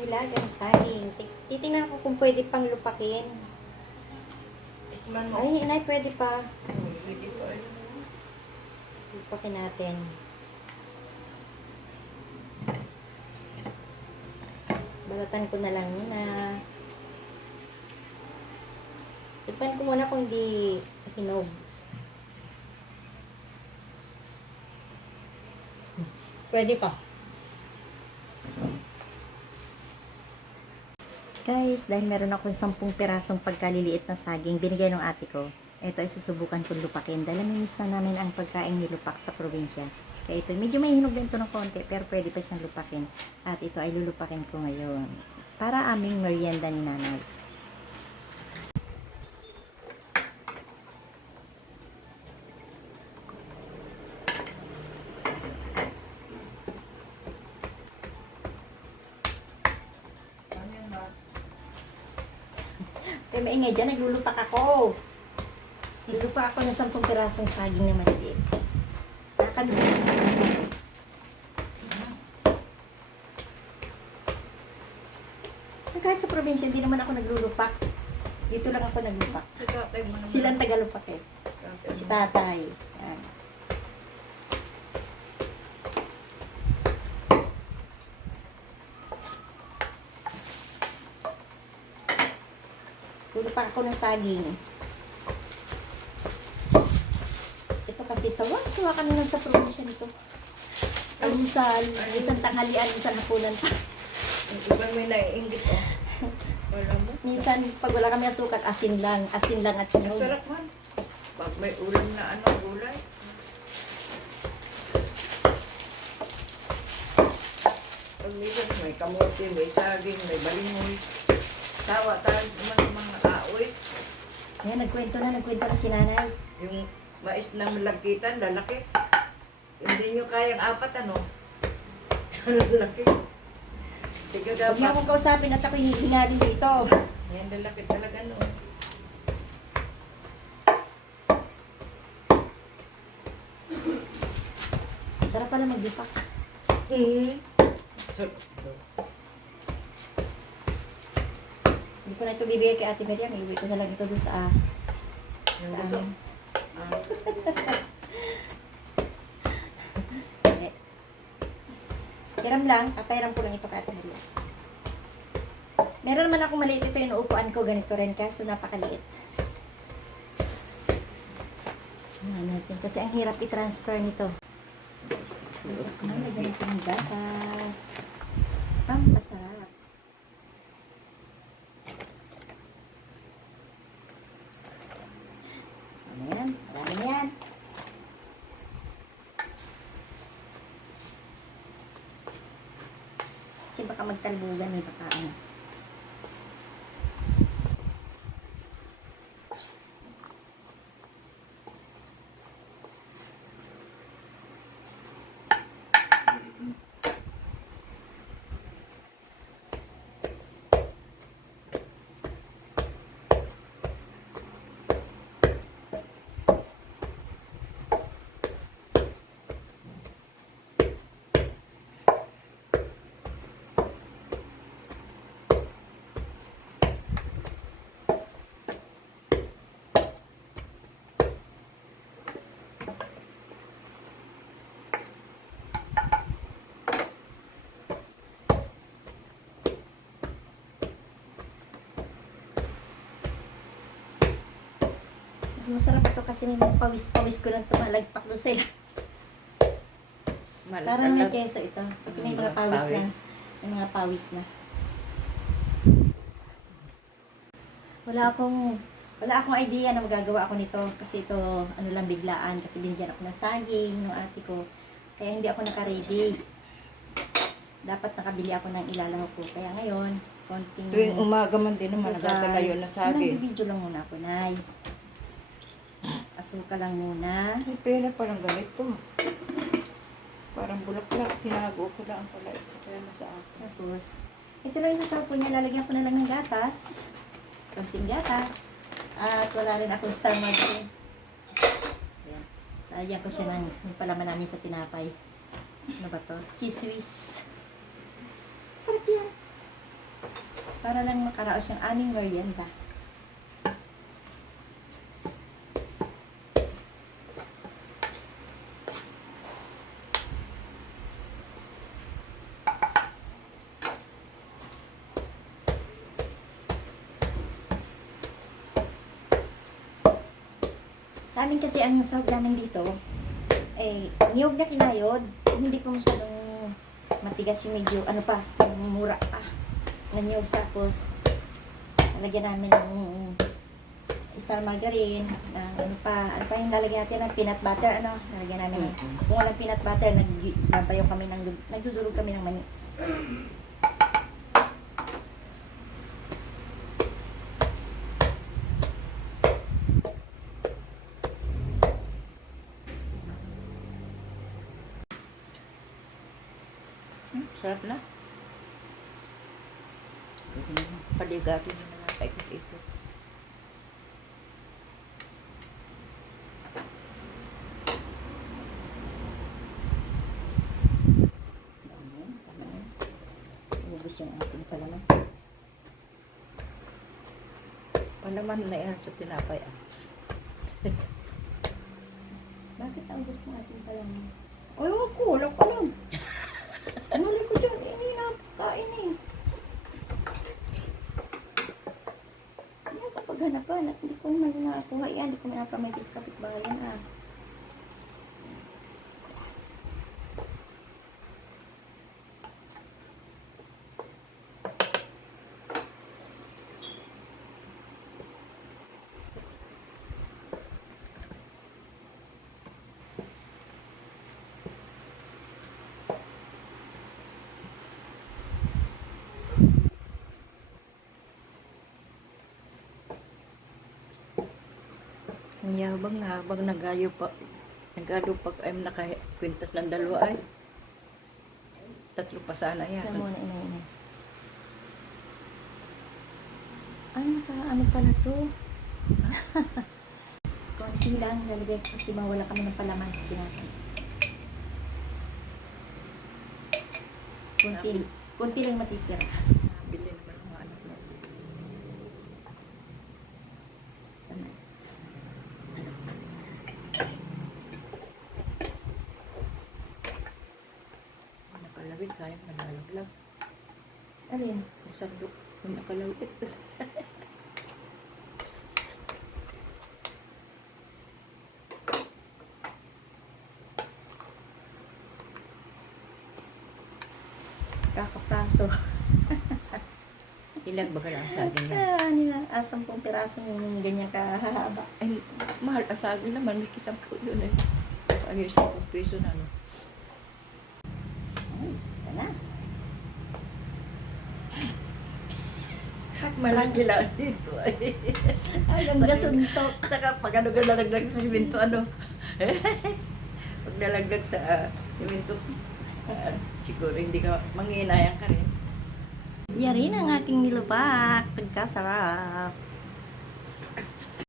Nilagang saging. Titingnan ko kung pwede pang lupakin. Tikman mo. Ay, inay, pwede pa. Pwede pa. Lupakin natin. Balatan ko na lang muna. Tikman ko muna kung hindi hinog. Pwede pa. Guys, dahil meron ako 10 pirasong pagkaliliit na saging, binigay ng ate ko. Ito ay susubukan kong lupakin. Dahil namimiss na namin ang pagkain nilupak sa probinsya. Kaya ito, medyo may hinog din ito ng konti, pero pwede pa siyang lupakin. At ito ay lulupakin ko ngayon. Para aming merienda ni nanay. Kaya maingay dyan, naglulupak ako. Naglulupak ako ng 10 pirasong saging na maliit. Nakakabis sa saging. Kahit sa probinsya, hindi naman ako naglulupak. Dito lang ako naglupak. Silang tagalupak eh. Si tatay. Yan. Lulupak ako ng saging. Ito kasi sawa kami lang sa probinsya nito. Almusal, isang tanghalian, isang hapunan pa. Iba may naiingit oh. Wala mo. Minsan, pag wala kami asukal, asin lang at hinog. Sarap man. Pag may ulam na gulay. Pag minsan may kamote, may saging, may balingoy. Tawa tayo sa mga tao eh. Ayan, nagkwento na si nanay. Yung mais na malagkitan, lalaki. Hindi nyo kayang apat ano? Lalaki. Tiga Huwag niya akong kausapin at ako hihingalin dito. Yan, lalaki talaga no. Sarap pala magdipak. So, Hindi ko na ito bibigay kay Ate Miriam. Iuwi ko na lang ito doon sa yung sa gusto. amin. Eh, Hiram lang. Papairam ko lang ito kay Ate Miriam. Meron naman akong maliit ito yung upuan ko. Ganito rin kaso napakaliit. Ano natin. Kasi ang hirap i-transfer nito. Tapos na, lagyan natin ng gatas. Pampasarap. Ano yan? Marami na yan. Kasi baka magtalbugan eh, baka ano. Mas masarap ito kasi may mga pawis-pawis ko lang tumalagpak doon sila. Parang may keso ito. Kasi may mga pawis na. May mga pawis na. Wala akong idea na magagawa ako nito. Kasi ito, ano lang, biglaan. Kasi binigyan ako ng saging ng ate ko. Kaya hindi ako naka-ready. Dapat nakabili ako ng ilalahok ko. Kaya ngayon, konting... tuwing umaga man din naman, nagdadala yun na saging. Video lang muna ako, Nay. Asukal lang muna. May pera palang ganito. Parang bulaklak. Tinago ko lang pala. Kaya na sa akin. Tapos, ito lang yung sasapo niya. Lalagyan ko na lang ng gatas. Konting gatas. At wala rin akong star margarine. Ayan. Lagyan ko siya ng yung palaman namin sa tinapay. Ano ba to? Cheese whiz. Sarap yan. Para lang makaraos yung aming merienda. Amin kasi ang sahog namin dito, niyog na kinayod. Hindi pa masyadong matigas yung medyo, mura pa na niyog. Tapos, nalagyan namin ng star margarine, ano pa yung lalagyan natin ng peanut butter, nalagyan namin. Kung walang peanut butter, nagdudurog kami ng mani. Sarap na. Paligatin mo na paikot-ikot. Ubus yung ating palaman. Palaman na yan sa tinapay. Bakit ang gusto ng ating palaman? Ay, wala ko lang. Mali ko dyan, ini na kain eh. Hindi ko paghanapan at hindi ko naman nakakuha yan. Hindi ko naman nakamay sa kapitbahayan Ang yabang na habang nagayo pa ay nakakwintas ng dalawa ay. Tatlo pa sana yan. Kaya muna ina. Ano pala to? Konti lang lalagay ko kasi mawala kami ng palaman sa tinapay. Konti lang matitira. Bilhin ko ng mga anak mo. Nakalawit, sayang nalalaglag. Alin? Masardo. May nakalawit. Kakapraso. Ilan ba ka lang saging yan? 10 piraso yung ganyan kahaba. Ay, mahal asagin naman. May kisampu yun eh. Ay, 10 piso na no. Ito na. Malaki lang dito ay. Ang gasuntok. Saka pag ano ka nalaglag sa simento, ano? Pag nalaglag sa simento, siguro hindi ka manghinayang ka rin. Yari ang ating nilupak. Pagkasarap.